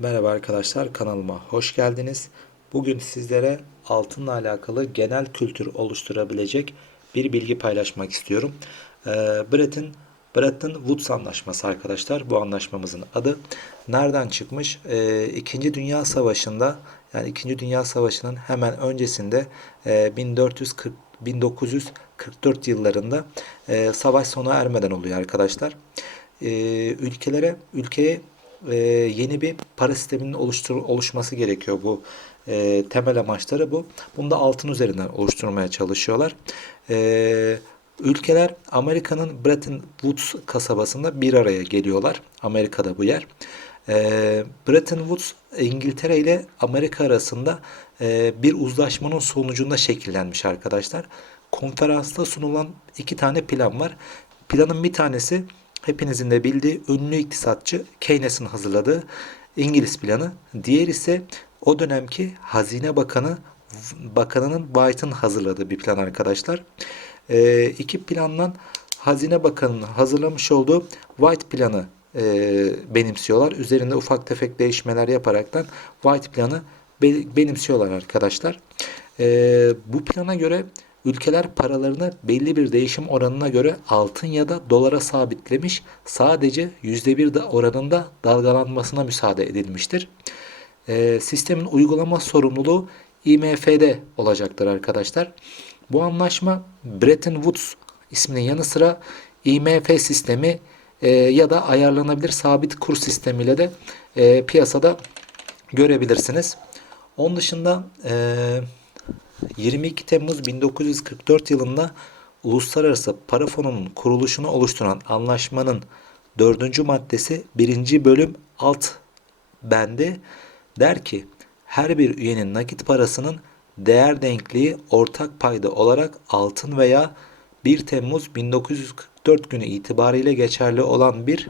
Merhaba arkadaşlar kanalıma hoş geldiniz. Bugün sizlere altınla alakalı genel kültür oluşturabilecek bir bilgi paylaşmak istiyorum. Ee, Bretton, Bretton Woods Anlaşması arkadaşlar. Bu anlaşmamızın adı. Nereden çıkmış? Ee, İkinci Dünya Savaşı'nda yani İkinci Dünya Savaşı'nın hemen öncesinde e, 1440 1944 yıllarında e, savaş sona ermeden oluyor arkadaşlar. E, ülkelere ülkeye e, yeni bir para sisteminin oluştur oluşması gerekiyor bu e, temel amaçları bu. Bunu da altın üzerinden oluşturmaya çalışıyorlar. E, ülkeler Amerika'nın Bretton Woods kasabasında bir araya geliyorlar. Amerika'da bu yer. E, Bretton Woods İngiltere ile Amerika arasında e, bir uzlaşmanın sonucunda şekillenmiş arkadaşlar. Konferansta sunulan iki tane plan var. Planın bir tanesi hepinizin de bildiği ünlü iktisatçı Keynes'in hazırladığı İngiliz planı. Diğer ise o dönemki Hazine Bakanı Bakanının White'ın hazırladığı bir plan arkadaşlar. E, iki plandan Hazine Bakanı'nın hazırlamış olduğu White planı e, benimsiyorlar. Üzerinde ufak tefek değişmeler yaparaktan White planı be- benimsiyorlar arkadaşlar. E, bu plana göre ülkeler paralarını belli bir değişim oranına göre altın ya da dolara sabitlemiş sadece %1 de oranında dalgalanmasına müsaade edilmiştir. E, sistemin uygulama sorumluluğu IMF'de olacaktır arkadaşlar. Bu anlaşma Bretton Woods isminin yanı sıra IMF sistemi e, ya da ayarlanabilir sabit kur sistemiyle de e, piyasada görebilirsiniz. Onun dışında e, 22 Temmuz 1944 yılında Uluslararası Para Fonu'nun kuruluşunu oluşturan anlaşmanın dördüncü maddesi birinci bölüm alt bendi der ki her bir üyenin nakit parasının değer denkliği ortak payda olarak altın veya 1 Temmuz 1944 günü itibariyle geçerli olan bir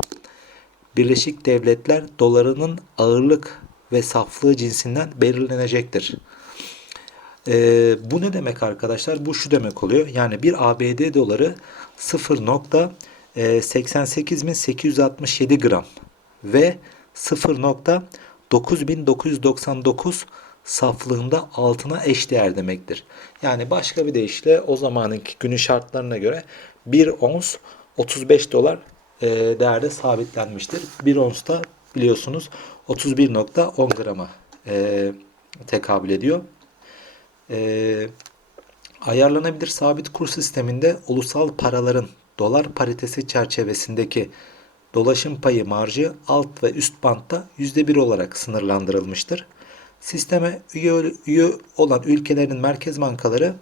Birleşik Devletler dolarının ağırlık ve saflığı cinsinden belirlenecektir. Ee, bu ne demek arkadaşlar? Bu şu demek oluyor. Yani bir ABD doları 0.88.867 gram ve 0.9999 saflığında altına eşdeğer demektir. Yani başka bir deyişle o zamanınki günün şartlarına göre 1 ons 35 dolar e, değerde sabitlenmiştir. 1 ons da biliyorsunuz 31.10 grama e, tekabül ediyor. E, ayarlanabilir sabit kur sisteminde ulusal paraların dolar paritesi çerçevesindeki dolaşım payı marjı alt ve üst bantta %1 olarak sınırlandırılmıştır. Sisteme üye, üye olan ülkelerin merkez bankaları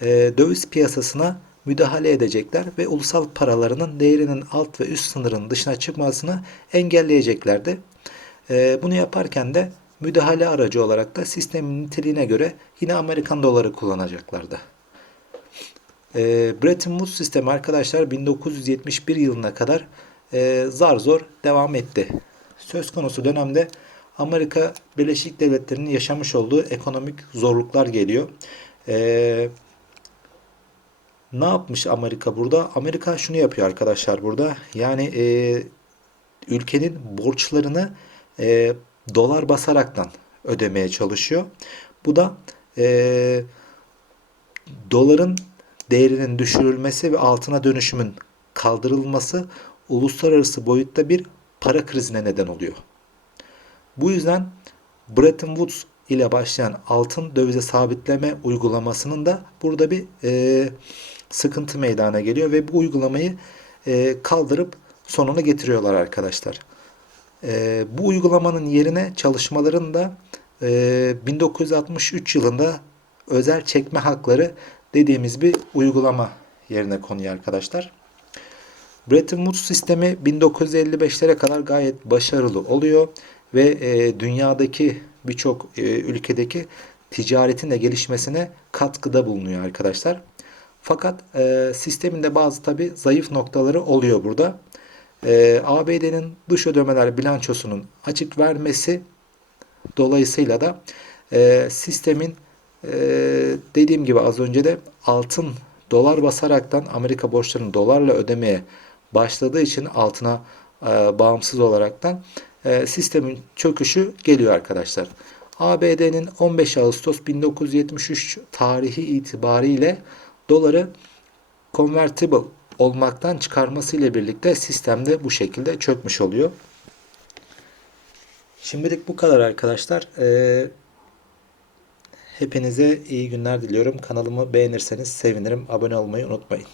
e, döviz piyasasına müdahale edecekler ve ulusal paralarının değerinin alt ve üst sınırın dışına çıkmasını engelleyeceklerdi. E, bunu yaparken de müdahale aracı olarak da sistemin niteliğine göre yine Amerikan doları kullanacaklardı. E, Bretton Woods sistemi arkadaşlar 1971 yılına kadar e, zar zor devam etti. Söz konusu dönemde Amerika Birleşik Devletleri'nin yaşamış olduğu ekonomik zorluklar geliyor. Ee, ne yapmış Amerika burada? Amerika şunu yapıyor arkadaşlar burada. Yani e, ülkenin borçlarını e, dolar basaraktan ödemeye çalışıyor. Bu da e, doların değerinin düşürülmesi ve altına dönüşümün kaldırılması uluslararası boyutta bir para krizine neden oluyor. Bu yüzden Bretton Woods ile başlayan altın dövize sabitleme uygulamasının da burada bir e, sıkıntı meydana geliyor ve bu uygulamayı e, kaldırıp sonunu getiriyorlar arkadaşlar. E, bu uygulamanın yerine çalışmaların da e, 1963 yılında özel çekme hakları dediğimiz bir uygulama yerine konuyor arkadaşlar. Bretton Woods sistemi 1955'lere kadar gayet başarılı oluyor ve e, dünyadaki birçok e, ülkedeki ticaretin de gelişmesine katkıda bulunuyor arkadaşlar. Fakat e, sistemin bazı tabi zayıf noktaları oluyor burada. E, ABD'nin dış ödemeler bilançosunun açık vermesi dolayısıyla da e, sistemin e, dediğim gibi az önce de altın dolar basaraktan Amerika borçlarını dolarla ödemeye başladığı için altına e, bağımsız olaraktan e, sistemin çöküşü geliyor arkadaşlar. ABD'nin 15 Ağustos 1973 tarihi itibariyle doları convertible olmaktan çıkarması ile birlikte sistemde bu şekilde çökmüş oluyor. Şimdilik bu kadar arkadaşlar. Ee, hepinize iyi günler diliyorum. Kanalımı beğenirseniz sevinirim. Abone olmayı unutmayın.